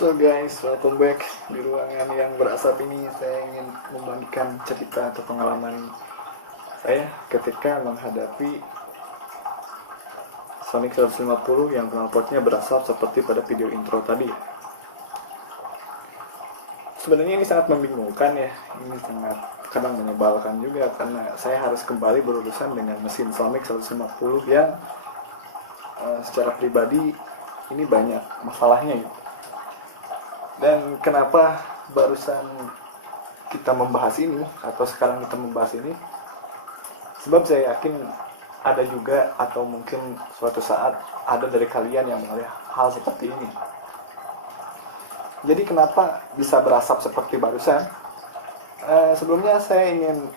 So guys, welcome back. Di ruangan yang berasap ini saya ingin membagikan cerita atau pengalaman saya ketika menghadapi Sonic 150 yang knalpotnya berasap seperti pada video intro tadi. Sebenarnya ini sangat membingungkan ya, ini sangat kadang menyebalkan juga karena saya harus kembali berurusan dengan mesin Sonic 150 yang secara pribadi ini banyak masalahnya gitu. Dan kenapa barusan kita membahas ini atau sekarang kita membahas ini? Sebab saya yakin ada juga atau mungkin suatu saat ada dari kalian yang mengalami hal seperti ini. Jadi kenapa bisa berasap seperti barusan? Sebelumnya saya ingin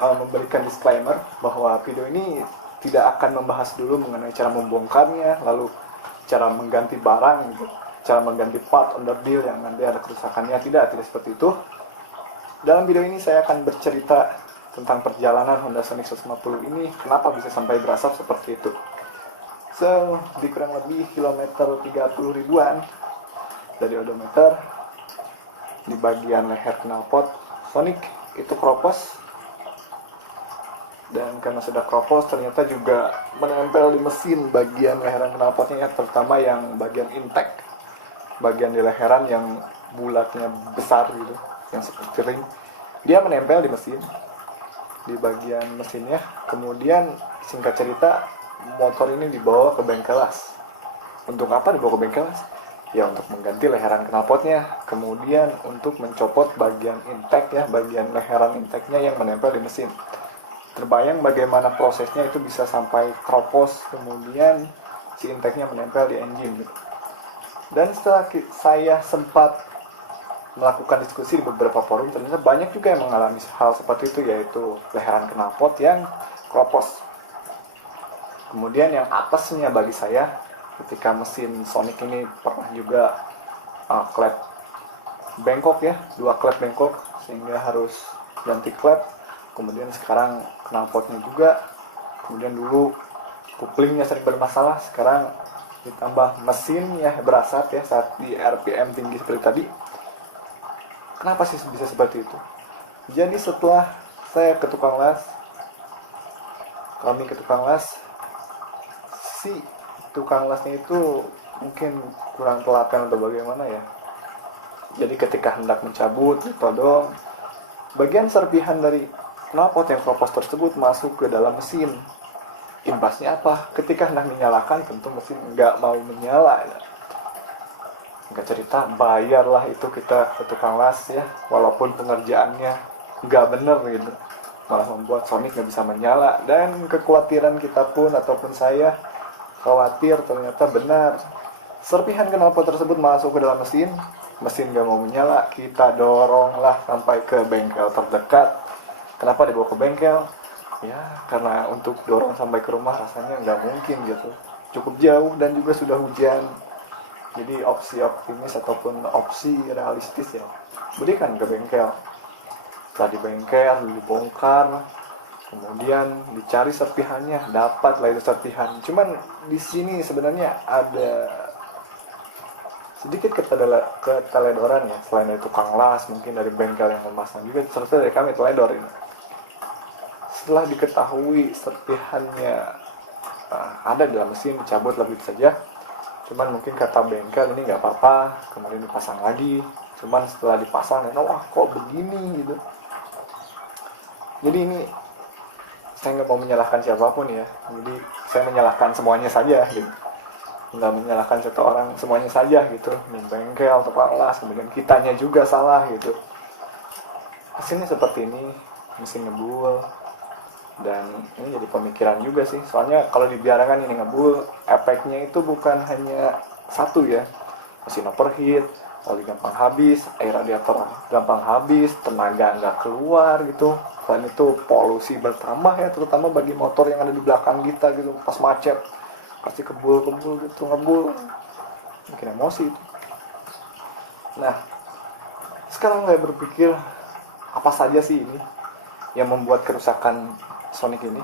memberikan disclaimer bahwa video ini tidak akan membahas dulu mengenai cara membongkarnya, lalu cara mengganti barang gitu, cara mengganti part underdeal yang nanti ada kerusakannya. Tidak seperti itu. Dalam video ini saya akan bercerita tentang perjalanan Honda Sonic 150 ini, kenapa bisa sampai berasap seperti itu. So, di kurang lebih kilometer 30 ribuan dari odometer, di bagian leher knalpot Sonic itu kropos. Dan karena sudah kropos, ternyata juga menempel di mesin bagian leheran knalpotnya ya, terutama yang bagian intake, bagian di leheran yang bulatnya besar gitu, yang seperti ring, dia menempel di mesin, di bagian mesinnya. Kemudian singkat cerita, motor ini dibawa ke bengkel las. Untuk apa dibawa ke bengkel las? Ya untuk mengganti leheran knalpotnya, kemudian untuk mencopot bagian intake ya, bagian leheran intake-nya yang menempel di mesin. Terbayang bagaimana prosesnya itu bisa sampai kropos, kemudian si intake-nya menempel di engine gitu. Dan setelah saya sempat melakukan diskusi di beberapa forum, ternyata banyak juga yang mengalami hal seperti itu, yaitu leheran knalpot yang kropos. Kemudian yang atasnya bagi saya, ketika mesin Sonic ini pernah juga klep bengkok ya, 2 klep bengkok, sehingga harus ganti klep. Kemudian sekarang knalpotnya juga, kemudian dulu kuplingnya sering bermasalah, sekarang ditambah mesin ya berasap ya saat di RPM tinggi seperti tadi. Kenapa sih bisa seperti itu? Jadi setelah saya ke tukang las, kami ke tukang las, si tukang lasnya itu mungkin kurang telaten atau bagaimana ya. Jadi ketika hendak mencabut ditodong, bagian serpihan dari knalpot yang kropos tersebut masuk ke dalam mesin. Imbasnya apa? Ketika hendak menyalakan, tentu mesin nggak mau menyala ya. Nggak cerita, bayarlah itu kita ke tukang las ya, walaupun pengerjaannya nggak bener gitu, malah membuat Sonic nggak bisa menyala. Dan kekhawatiran kita pun ataupun saya khawatir ternyata benar. Serpihan knalpot tersebut masuk ke dalam mesin, mesin nggak mau menyala. Kita doronglah sampai ke bengkel terdekat. Kenapa dibawa ke bengkel? Ya karena untuk dorong sampai ke rumah rasanya nggak mungkin gitu, cukup jauh dan juga sudah hujan. Jadi opsi optimis ataupun opsi realistis ya, berikan ke bengkel. Setelah di bengkel dibongkar, kemudian dicari serpihannya, dapatlah itu serpihan. Cuman di sini sebenarnya ada sedikit keteledoran ya, selain dari tukang las, mungkin dari bengkel yang memasang juga, serta dari kami teledor ini. Setelah diketahui serpihannya ada di dalam mesin, dicabut lebih saja. Cuman mungkin kata bengkel ini nggak apa-apa, kemudian dipasang lagi. Cuman setelah dipasang, wah kok begini gitu. Jadi ini saya nggak mau menyalahkan siapapun ya. Jadi saya menyalahkan semuanya saja gitu. Nggak menyalahkan satu orang, semuanya saja gitu. Bengkel, tukang las, kemudian kitanya juga salah gitu. Hasilnya seperti ini, mesin ngebul. Dan ini jadi pemikiran juga sih, soalnya kalau dibiarkan ini ngebul, efeknya itu bukan hanya satu ya, mesin overheat, oli gampang habis, air radiator gampang habis, tenaga nggak keluar gitu. Selain itu polusi bertambah ya, terutama bagi motor yang ada di belakang kita gitu, pas macet pasti kebul gitu, ngebul, bikin emosi itu. Nah sekarang saya berpikir, apa saja sih ini yang membuat kerusakan Sonic ini?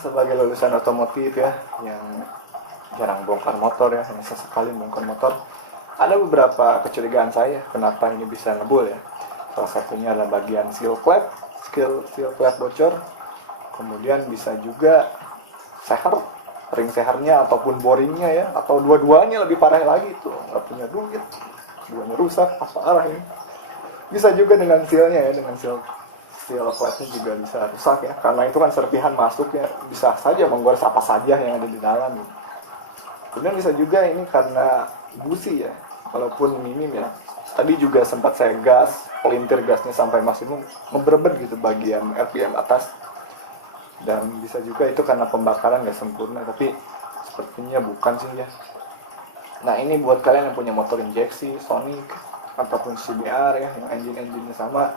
Sebagai lulusan otomotif ya, yang jarang bongkar motor ya, hanya sesekali bongkar motor, Ada beberapa kecurigaan saya kenapa ini bisa ngebul ya. Salah satunya adalah bagian seal flap bocor. Kemudian bisa juga seher, ring sehernya ataupun boringnya ya, atau dua-duanya lebih parah lagi tuh, nggak punya duit, duanya rusak, apa arah ini. Bisa juga dengan sealnya ya, dengan seal flapnya juga bisa rusak ya, karena itu kan serpihan masuk ya, bisa saja menggores apa saja yang ada di dalam gitu. Kemudian bisa juga ini karena busi ya, walaupun minim ya. Tadi juga sempat saya gas, pelintir gasnya sampai maksimum, ngeberebet gitu bagian RPM atas. Dan bisa juga itu karena pembakaran gak sempurna, tapi sepertinya bukan sih ya. Nah ini buat kalian yang punya motor injeksi, Sonic, ataupun CBR ya, yang engine-nya sama.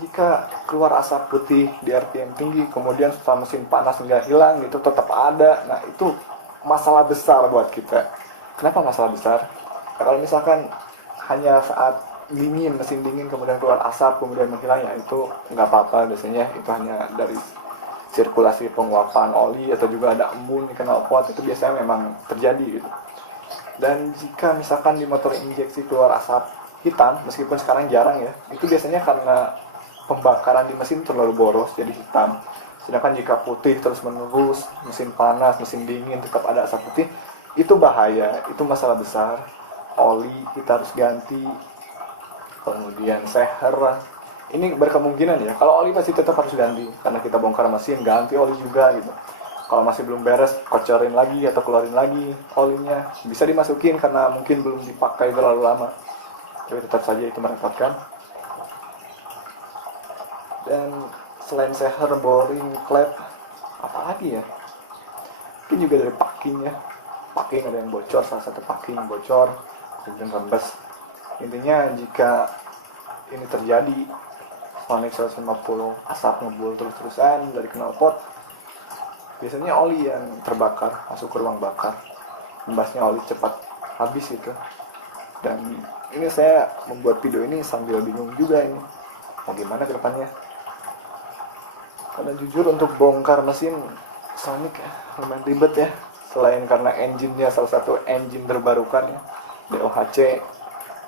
Jika keluar asap putih di RPM tinggi, kemudian setelah mesin panas nggak hilang, itu tetap ada. Nah itu masalah besar buat kita. Kenapa masalah besar? Nah, kalau misalkan hanya saat dingin, mesin dingin kemudian keluar asap kemudian menghilang, ya itu nggak apa-apa, biasanya itu hanya dari sirkulasi penguapan oli atau juga ada embun di knalpot, itu biasanya memang terjadi gitu. Dan jika misalkan di motor injeksi keluar asap hitam, meskipun sekarang jarang ya, itu biasanya karena pembakaran di mesin terlalu boros jadi hitam. Sedangkan jika putih terus menerus, mesin panas, mesin dingin tetap ada asap putih, itu bahaya, itu masalah besar. Oli kita harus ganti, kemudian seher, ini berkemungkinan ya, kalau oli pasti tetap harus ganti, karena kita bongkar mesin, ganti oli juga gitu. Kalau masih belum beres, kocorin lagi atau keluarin lagi olinya, bisa dimasukin karena mungkin belum dipakai terlalu lama, tapi tetap saja itu merepotkan. Dan selain seher, boring, klep, apa lagi ya? Mungkin juga dari packing ya. Packing ada yang bocor, salah satu packing bocor, kemudian rembes. Intinya jika ini terjadi, Sonic 150 asap ngebul terus-terusan dari knalpot, biasanya oli yang terbakar, masuk ke ruang bakar. Imbasnya oli cepat habis gitu. Dan ini saya membuat video ini sambil bingung juga ini, mau gimana ke depannya. Karena jujur untuk bongkar mesin Sonic ya, lumayan ribet ya. Selain karena engine-nya salah satu engine terbarukan ya, DOHC.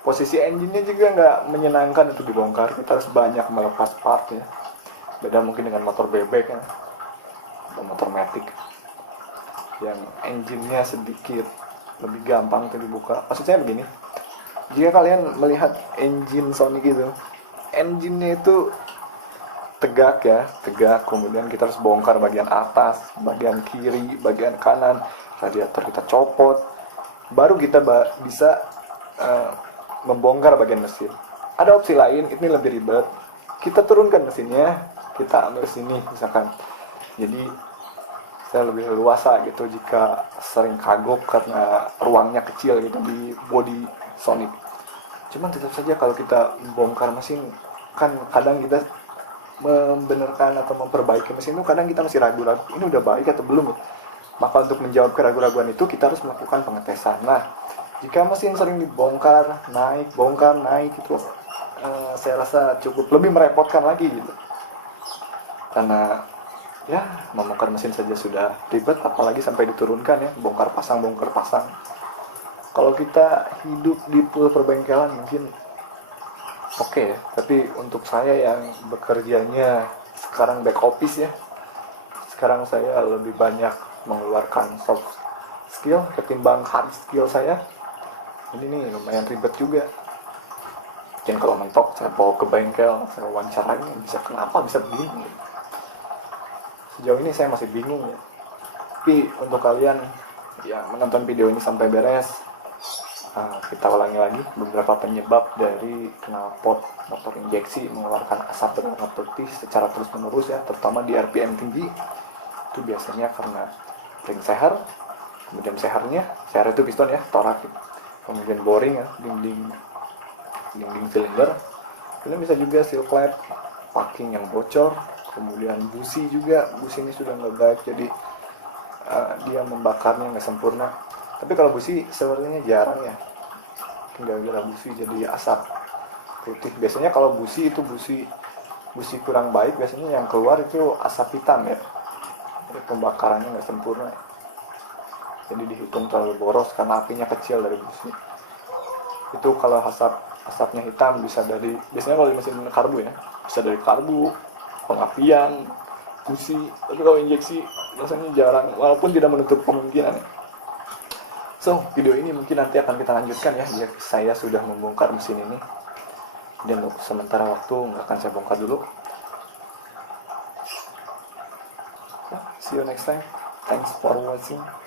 Posisi engine-nya juga nggak menyenangkan untuk dibongkar. Kita harus banyak melepas part ya. Beda mungkin dengan motor bebek ya, atau motor matic, yang engine-nya sedikit lebih gampang untuk dibuka. Maksud saya begini, jika kalian melihat engine Sonic itu, engine-nya itu tegak ya, tegak, kemudian kita harus bongkar bagian atas, bagian kiri, bagian kanan, radiator kita copot, baru kita bisa membongkar bagian mesin. Ada opsi lain, ini lebih ribet, kita turunkan mesinnya, kita ambil sini misalkan. Jadi saya lebih leluasa gitu jika sering kagok karena ruangnya kecil gitu di body Sonic. Cuman tetap saja kalau kita bongkar mesin, kan kadang kita membenarkan atau memperbaiki mesin itu kadang kita masih ragu-ragu, ini udah baik atau belum. Maka untuk menjawab keraguan-raguan itu kita harus melakukan pengetesan. Nah, jika mesin sering dibongkar naik, bongkar naik, itu saya rasa cukup lebih merepotkan lagi gitu. Karena ya membongkar mesin saja sudah ribet, apalagi sampai diturunkan ya, bongkar pasang. Kalau kita hidup di pool perbengkelan mungkin oke ya, tapi untuk saya yang bekerjanya sekarang back office ya, sekarang saya lebih banyak mengeluarkan soft skill ketimbang hard skill saya. Ini nih lumayan ribet juga. Mungkin kalau mentok saya bawa ke bengkel, saya wawancarain bisa kenapa bisa begini. Sejauh ini saya masih bingung ya. Tapi untuk kalian yang menonton video ini sampai beres, kita ulangi lagi beberapa penyebab dari knalpot motor injeksi mengeluarkan asap berwarna putih secara terus menerus ya, terutama di RPM tinggi. Itu biasanya karena ring seher, kemudian seher itu piston ya, torak, kemudian boring ya, dinding silinder, kemudian bisa juga seal flap, packing yang bocor, kemudian busi juga, busi ini sudah nggak baik, jadi dia membakarnya nggak sempurna. Tapi kalau busi sepertinya jarang ya, gara-gara busi jadi asap putih. Biasanya kalau busi itu busi kurang baik, biasanya yang keluar itu asap hitam ya, jadi pembakarannya nggak sempurna. jadi dihitung terlalu boros karena apinya kecil dari busi. Itu kalau asapnya hitam bisa dari, biasanya kalau di mesin karbu ya, bisa dari karbu, pengapian, busi. Tapi kalau injeksi rasanya jarang, walaupun tidak menutup kemungkinan ya. So, video ini mungkin nanti akan kita lanjutkan ya, jika saya sudah membongkar mesin ini. Dan untuk sementara waktu nggak akan saya bongkar dulu. See you next time. Thanks for watching.